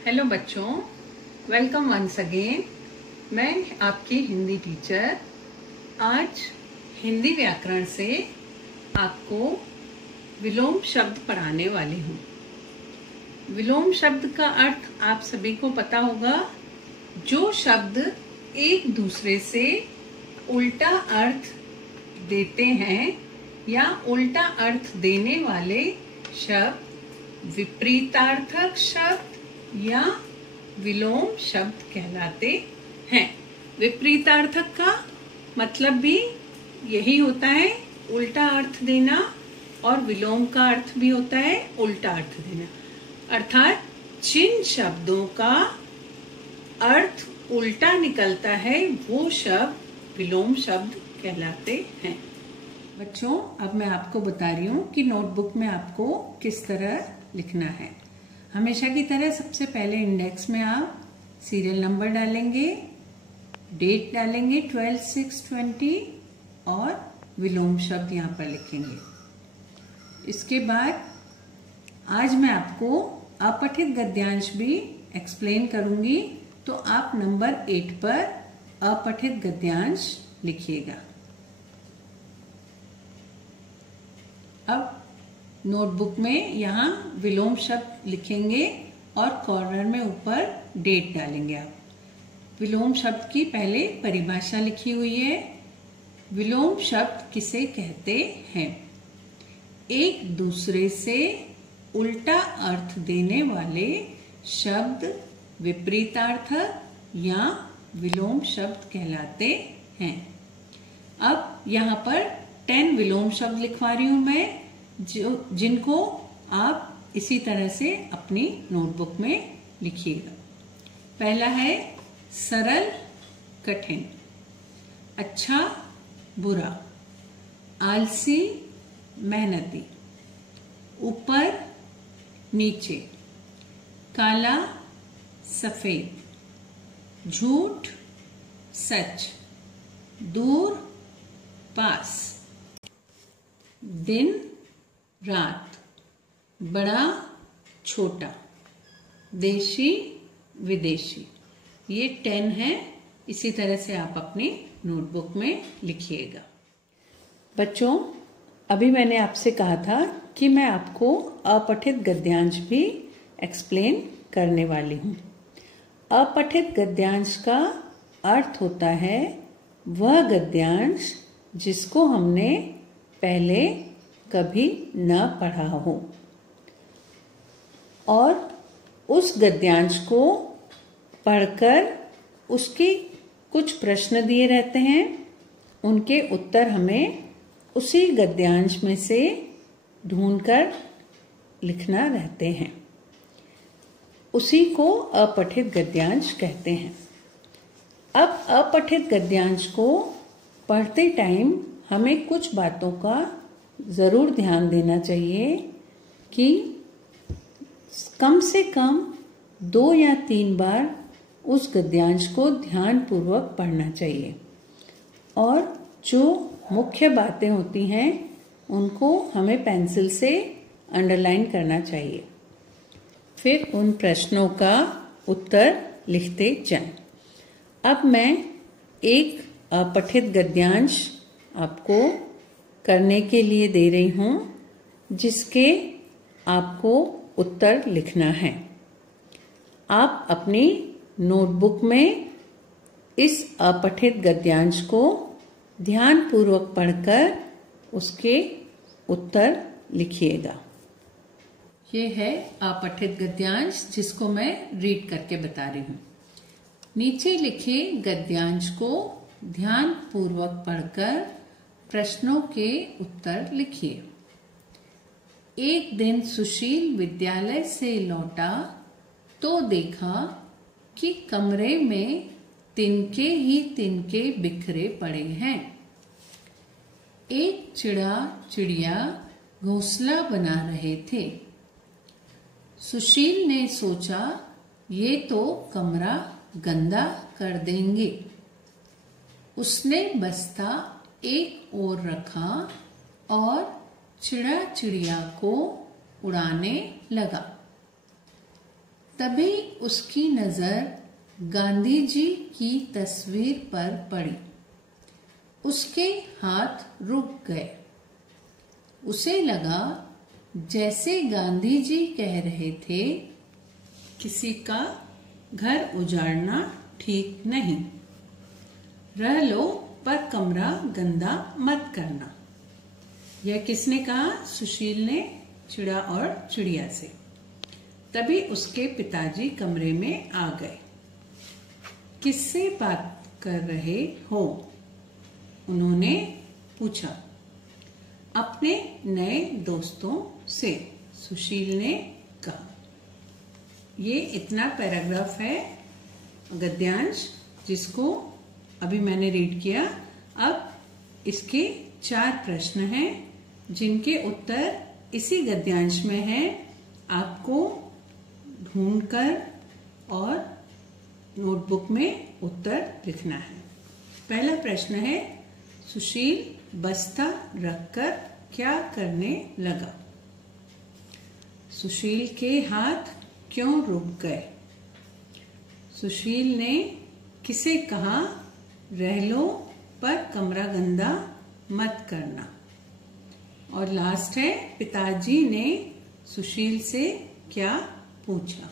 Hello बच्चों, welcome once again. मैं आपकी हिंदी टीचर आज हिंदी व्याकरण से आपको विलोम शब्द पढ़ाने वाली हूँ। विलोम शब्द का अर्थ आप सभी को पता होगा, जो शब्द एक दूसरे से उल्टा अर्थ देते हैं या उल्टा अर्थ देने वाले शब्द विपरीतार्थक शब्द या विलोम शब्द कहलाते हैं। विपरीतार्थक का मतलब भी यही होता है, उल्टा अर्थ देना, और विलोम का अर्थ भी होता है उल्टा अर्थ देना। अर्थात जिन शब्दों का अर्थ उल्टा निकलता है वो शब्द विलोम शब्द कहलाते हैं। बच्चों, अब मैं आपको बता रही हूँ कि नोटबुक में आपको किस तरह लिखना है। हमेशा की तरह सबसे पहले इंडेक्स में आप सीरियल नंबर डालेंगे, डेट डालेंगे 12/6/20 और विलोम शब्द यहाँ पर लिखेंगे। इसके बाद आज मैं आपको अपठित गद्यांश भी एक्सप्लेन करूंगी, तो आप नंबर 8 पर अपठित गद्यांश लिखिएगा। अब नोटबुक में यहाँ विलोम शब्द लिखेंगे और कॉर्नर में ऊपर डेट डालेंगे। आप विलोम शब्द की पहले परिभाषा लिखी हुई है। विलोम शब्द किसे कहते हैं? एक दूसरे से उल्टा अर्थ देने वाले शब्द विपरीतार्थक या विलोम शब्द कहलाते हैं। अब यहाँ पर 10 विलोम शब्द लिखवा रही हूं मैं, जिनको आप इसी तरह से अपनी नोटबुक में लिखिएगा। पहला है सरल कठिन, अच्छा बुरा, आलसी मेहनती, ऊपर नीचे, काला सफेद, झूठ सच, दूर पास, दिन रात, बड़ा छोटा, देशी विदेशी। ये 10 है। इसी तरह से आप अपनी नोटबुक में लिखिएगा। बच्चों, अभी मैंने आपसे कहा था कि मैं आपको अपठित गद्यांश भी एक्सप्लेन करने वाली हूँ। अपठित गद्यांश का अर्थ होता है वह गद्यांश जिसको हमने पहले कभी न पढ़ा हो, और उस गद्यांश को पढ़कर उसके कुछ प्रश्न दिए रहते हैं, उनके उत्तर हमें उसी गद्यांश में से ढूंढकर लिखना रहते हैं। उसी को अपठित गद्यांश कहते हैं। अब अपठित गद्यांश को पढ़ते टाइम हमें कुछ बातों का जरूर ध्यान देना चाहिए कि कम से कम 2 या 3 बार उस गद्यांश को ध्यान पूर्वक पढ़ना चाहिए, और जो मुख्य बातें होती हैं उनको हमें पेंसिल से अंडरलाइन करना चाहिए। फिर उन प्रश्नों का उत्तर लिखते जाएं। अब मैं एक अपठित गद्यांश आपको करने के लिए दे रही हूं, जिसके आपको उत्तर लिखना है। आप अपनी नोटबुक में इस अपठित गद्यांश को ध्यान पूर्वक पढ़कर उसके उत्तर लिखिएगा। ये है अपठित गद्यांश, जिसको मैं रीड करके बता रही हूँ। नीचे लिखे गद्यांश को ध्यान पूर्वक पढ़कर प्रश्नों के उत्तर लिखिए। एक दिन सुशील विद्यालय से लौटा तो देखा कि कमरे में तिनके ही तिनके बिखरे पड़े हैं। एक चिड़िया घोंसला बना रहे थे। सुशील ने सोचा, ये तो कमरा गंदा कर देंगे। उसने बस्ता एक ओर रखा और चिड़िया को उड़ाने लगा। तभी उसकी नजर गांधी जी की तस्वीर पर पड़ी। उसके हाथ रुक गए। उसे लगा जैसे गांधी जी कह रहे थे, किसी का घर उजाड़ना ठीक नहीं। रह लो पर कमरा गंदा मत करना। यह किसने कहा? सुशील ने चिड़ा और चिड़िया से। तभी उसके पिताजी कमरे में आ गए। किससे बात कर रहे हो? उन्होंने पूछा। अपने नए दोस्तों से, सुशील ने कहा। ये इतना पैराग्राफ है गद्यांश जिसको अभी मैंने रीड किया। अब इसके 4 प्रश्न हैं जिनके उत्तर इसी गद्यांश में है। आपको ढूंढकर और नोटबुक में उत्तर लिखना है। पहला प्रश्न है, सुशील बस्ता रखकर क्या करने लगा? सुशील के हाथ क्यों रुक गए? सुशील ने किसे कहा, रह लो पर कमरा गंदा मत करना? और लास्ट है, पिताजी ने सुशील से क्या पूछा?